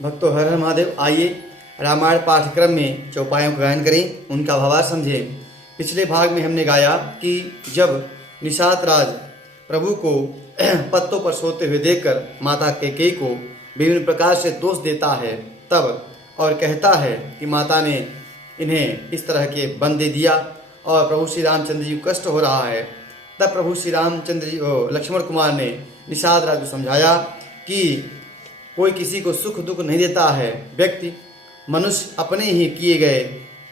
भक्तों, हर हर महादेव। आइए रामायण पाठ्यक्रम में चौपायों का गायन करें, उनका भावार्थ समझें। पिछले भाग में हमने गाया कि जब निषाद राज प्रभु को पत्तों पर सोते हुए देखकर माता कैकेयी को विभिन्न प्रकार से दोष देता है तब और कहता है कि माता ने इन्हें इस तरह के बन दे दिया और प्रभु श्री रामचंद्र जी को कष्ट हो रहा है, तब प्रभु श्री रामचंद्र जी लक्ष्मण कुमार ने निषाद राज को समझाया कि कोई किसी को सुख दुख नहीं देता है। व्यक्ति मनुष्य अपने ही किए गए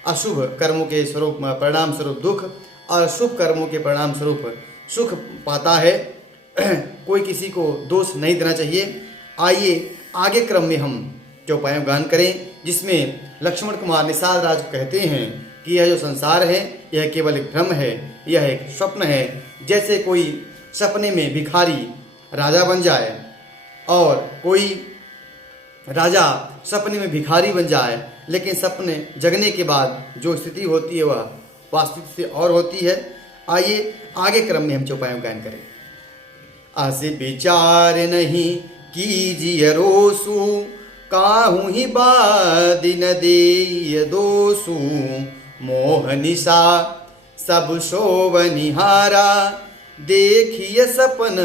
अशुभ कर्मों के स्वरूप परिणाम स्वरूप दुख और शुभ कर्मों के परिणाम स्वरूप सुख पाता है। कोई किसी को दोष नहीं देना चाहिए। आइए आगे क्रम में हम चौपायों गान करें, जिसमें लक्ष्मण कुमार निषाद राज को कहते हैं कि यह जो संसार है यह केवल एक भ्रम है, यह एक स्वप्न है। जैसे कोई सपने में भिखारी राजा बन जाए और कोई राजा सपने में भिखारी बन जाए, लेकिन सपने जगने के बाद जो स्थिति होती है वह वास्तविक से और होती है। आइए आगे क्रम में हम चौपायों गायन करें। आसे विचार नहीं कीजिए रोसु, काहू ही बादिन देय दोसु, मोह निशा सब शोभनिहारा, देखिए सपन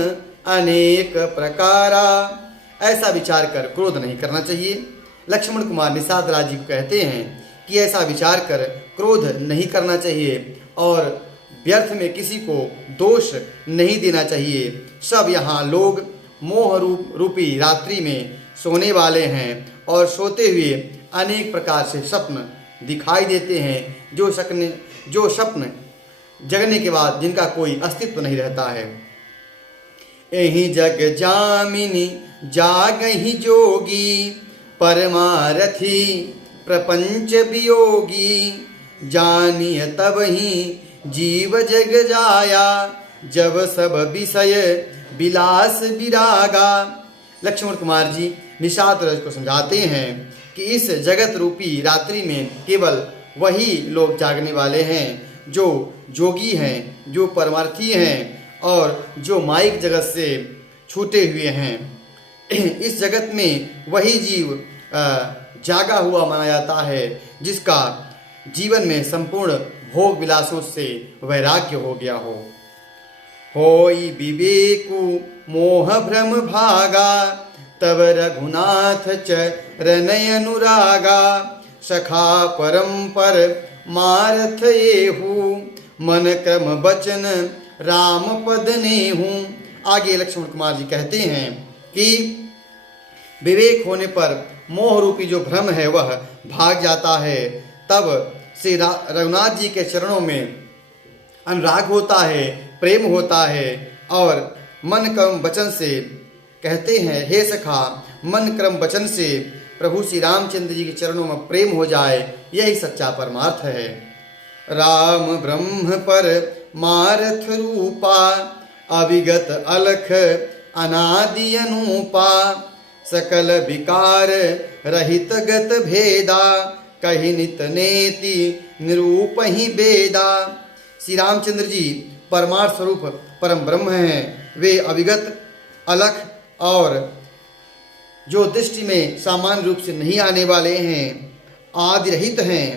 अनेक प्रकारा। ऐसा विचार कर क्रोध नहीं करना चाहिए। लक्ष्मण कुमार निषाद राज जी कहते हैं कि ऐसा विचार कर क्रोध नहीं करना चाहिए और व्यर्थ में किसी को दोष नहीं देना चाहिए। सब यहाँ लोग मोह रूपी रात्रि में सोने वाले हैं और सोते हुए अनेक प्रकार से स्वप्न दिखाई देते हैं, जो स्वप्न जगने के बाद जिनका कोई अस्तित्व नहीं रहता है। एहि जग जामिनी जागहि जोगी, परमारथी प्रपंच वियोगी, जानिय तब ही जीव जग जाया, जब सब विषय विलास विरागा। लक्ष्मण कुमार जी निषाद राज को समझाते हैं कि इस जगत रूपी रात्रि में केवल वही लोग जागने वाले हैं जो जोगी हैं, जो परमार्थी हैं और जो माइक जगत से छूटे हुए हैं। इस जगत में वही जीव जागा हुआ माना जाता है जिसका जीवन में संपूर्ण भोग विलासों से वैराग्य हो गया हो। होई विवेकु मोह भ्रम भागा, तब रघुनाथ चरणय अनुरागा, सखा परंपर मारथ येहू, मन क्रम बचन राम पद नेहू। आगे लक्ष्मण कुमार जी कहते हैं कि विवेक होने पर मोह रूपी जो भ्रम है वह भाग जाता है। तब श्री रघुनाथ जी के चरणों में अनुराग होता है, प्रेम होता है और मन क्रम वचन से कहते हैं, हे सखा, मन क्रम वचन से प्रभु श्री रामचंद्र जी के चरणों में प्रेम हो जाए, यही सच्चा परमार्थ है। राम ब्रह्म पर मारथ रूपा, अविगत अलख अनादि अनूपा, सकल विकार रहित गत भेदा, कहि नित नेति निरूप ही वेदा। श्री रामचंद्र जी परमार्थ स्वरूप परम ब्रह्म हैं। वे अविगत अलख और जो दृष्टि में सामान्य रूप से नहीं आने वाले हैं, आदि रहित हैं,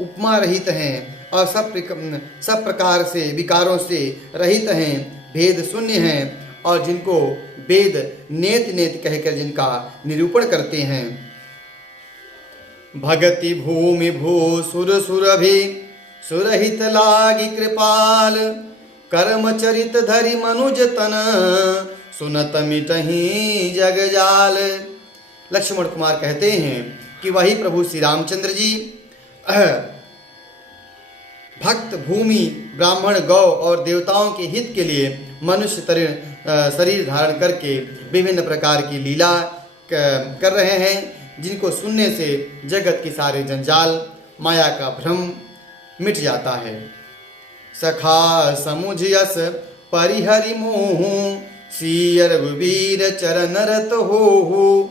उपमा रहित हैं और सब प्रकार से विकारों से रहित हैं, भेद शून्य हैं और जिनको वेद नेति नेति कहकर जिनका निरूपण करते हैं। भगति भूमि भू सुर सुरभि, सुरहित लागी कृपाल, कर्म चरित धरि मनुज तन, सुनत मिटहि जग जाल। लक्ष्मण कुमार कहते हैं कि वही प्रभु श्री रामचंद्र जी भक्त, भूमि, ब्राह्मण, गौ और देवताओं के हित के लिए मनुष्य शरीर धारण करके विभिन्न प्रकार की लीला कर रहे हैं, जिनको सुनने से जगत के सारे जंजाल, माया का भ्रम मिट जाता है। सखा समुझ यस परिहरि मोहू, सिय रघुवीर चरण रत होहू,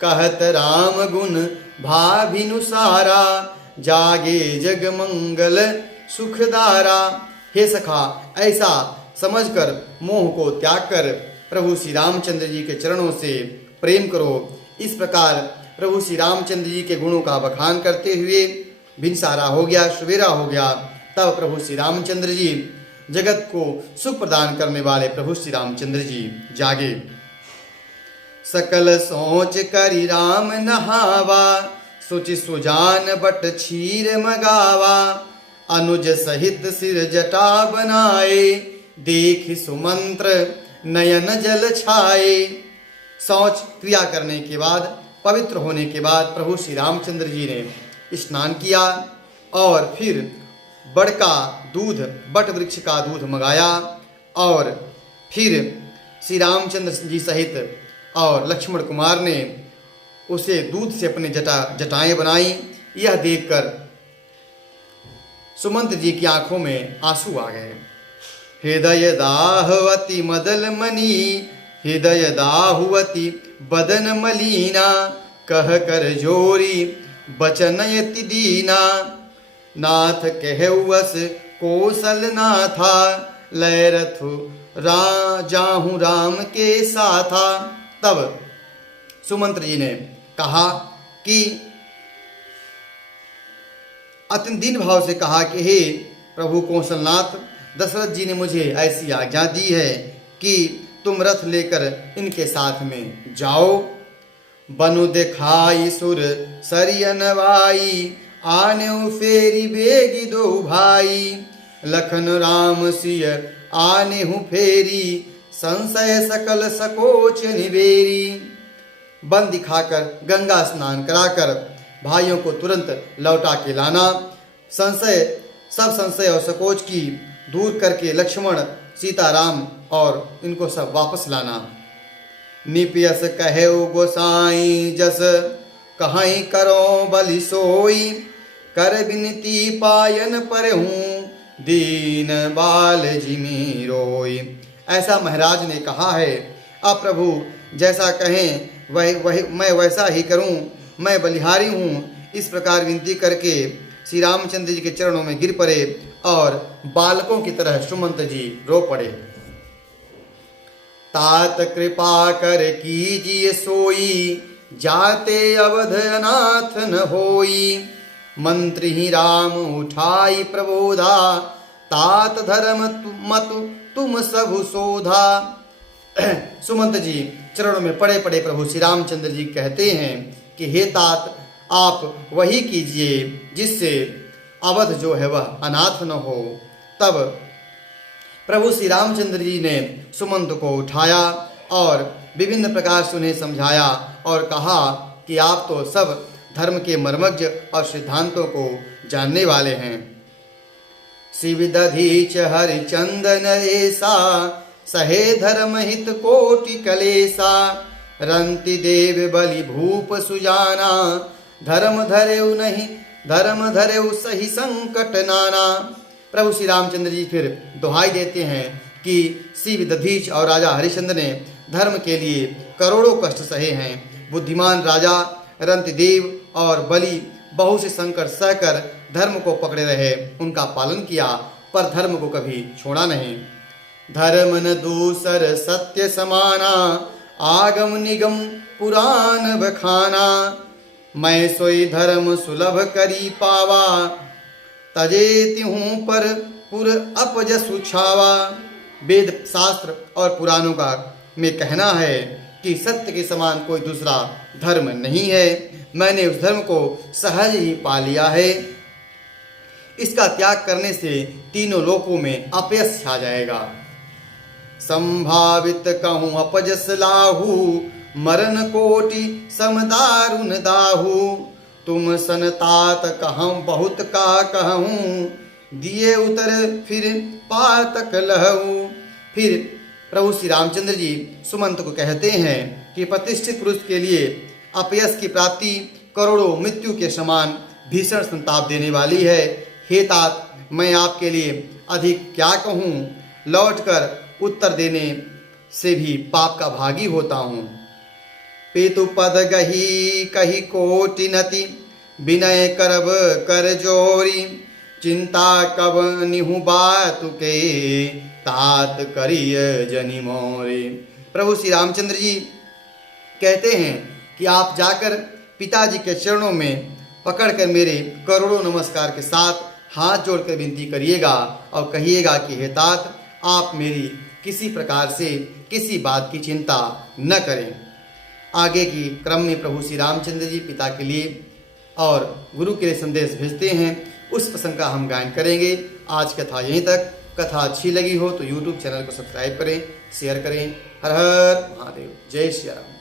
कहत राम गुण भाभिनुसारा, जागे जग मंगल सुखदारा। हे सखा, ऐसा समझकर मोह को त्याग कर प्रभु श्री रामचंद्र जी के चरणों से प्रेम करो। इस प्रकार प्रभु श्री रामचंद्र जी के गुणों का बखान करते हुए भिनसारा हो गया, सवेरा हो गया। तब प्रभु श्री रामचंद्र जी, जगत को सुख प्रदान करने वाले प्रभु श्री रामचंद्र जी जागे। सकल सोच करी राम नहावा, सोचि सुजान बट क्षीर मगावा। अनुज सहित सिर जटा बनाए, देख सुमंत्र नयन जल छाए। शौच क्रिया करने के बाद, पवित्र होने के बाद प्रभु श्री रामचंद्र जी ने स्नान किया और फिर बड़का दूध, बट वृक्ष का दूध मंगाया और फिर श्री रामचंद्र जी सहित और लक्ष्मण कुमार ने उसे दूध से अपने जटाएं बनाई। यह देखकर सुमंत जी की आंखों में आंसू आ गए। हृदय दाहवती मदल मनी, हृदय दाहुवती बदन मलीना। कह कर जोरी बचन यति दीना, नाथ कहवस कौशल नाथा। लय रथु जाहू राम के साथा। तब सुमंत्र जी ने कहा कि अत्यंत दीन भाव से कहा कि हे प्रभु कौशलनाथ, दशरथ जी ने मुझे ऐसी आज्ञा दी है कि तुम रथ लेकर इनके साथ में जाओ। बनु दिखाई सुर सरियन वाई, आने फेरी बेगी दो भाई। लखन राम सिय आने हूँ फेरी, संशय सकल सकोच निबेरी। बन दिखाकर गंगा स्नान कराकर भाइयों को तुरंत लौटा के लाना, सब संशय और सकोच की दूर करके लक्ष्मण, सीताराम और इनको सब वापस लाना। निपियस कहे गोसाई, जस कहीं करो बलि सोई। कर बिनती पायन पर हूँ, दीन बाल जिमी रोई। ऐसा महाराज ने कहा है। अब प्रभु जैसा कहें वह मैं वैसा ही करूं, मैं बलिहारी हूं। इस प्रकार विनती करके श्री रामचंद्र जी के चरणों में गिर पड़े और बालकों की तरह सुमंत जी रो पड़े। तात कृपा कर कीजिए सोई, जाते अवध अनाथ न होई। मंत्री ही राम उठाई प्रबोधा, तात धर्म मत तुम सबु शोधा। सुमंत जी चरणों में पड़े पड़े प्रभु श्री रामचंद्र जी कहते हैं कि हे तात, आप वही कीजिए जिससे अवध जो है वह अनाथ न हो। तब प्रभु श्री रामचंद्र जी ने सुमंत को उठाया और विभिन्न प्रकार से उन्हें समझाया और कहा कि आप तो सब धर्म के मर्मज्ञ और सिद्धांतों को जानने वाले हैं। शिव दधीच हरिचंदन ऐसा, सहे धर्म हित कोटि कलेसा। रंति देव बलि भूप सुजाना, धर्म धरेउ नहीं धर्म धरेउ सही संकट नाना। प्रभु श्री रामचंद्र जी फिर दुहाई देते हैं कि शिव दधीच और राजा हरिश्चंद्र ने धर्म के लिए करोड़ों कष्ट सहे हैं। बुद्धिमान राजा रंतिदेव और बलि बहुत से संकट सहकर धर्म को पकड़े रहे, उनका पालन किया, पर धर्म को कभी छोड़ा नहीं। धर्म न दूसर सत्य समाना, आगम निगम पुराण बखाना। मैं सोई धर्म सुलभ करी पावा, तजे तिहूं पर पुर अपजसु छावा। वेद शास्त्र और पुराणों का में कहना है कि सत्य के समान कोई दूसरा धर्म नहीं है। मैंने उस धर्म को सहज ही पा लिया है। इसका त्याग करने से तीनों लोकों में अपयश छा जाएगा। संभावित कहूँ अपजस लाहू, मरण कोटि समदारुण दाहू। तुम सनतात कहूँ बहुत का कहूँ, दिए उतर फिर पातक लहू। फिर प्रभु श्री रामचंद्र जी सुमंत को कहते हैं कि प्रतिष्ठित पुरुष के लिए अपयश की प्राप्ति करोड़ों मृत्यु के समान भीषण संताप देने वाली है। हे तात, मैं आपके लिए अधिक क्या कहूँ, लौटकर उत्तर देने से भी पाप का भागी होता हूँ। पेतु पद गही कही कोटि नति, विनय करब कर जोरी। चिंता कब निहु बात के, तात करिय जनि मोरे। प्रभु श्री रामचंद्र जी कहते हैं कि आप जाकर पिताजी के चरणों में पकड़कर मेरे करोड़ों नमस्कार के साथ हाथ जोड़कर विनती करिएगा और कहिएगा कि हे तात, आप मेरी किसी प्रकार से किसी बात की चिंता न करें। आगे की क्रम में प्रभु श्री रामचंद्र जी पिता के लिए और गुरु के लिए संदेश भेजते हैं, उस प्रसंग का हम गायन करेंगे। आज कथा यहीं तक। कथा अच्छी लगी हो तो YouTube चैनल को सब्सक्राइब करें, शेयर करें। हर हर महादेव। जय श्री राम।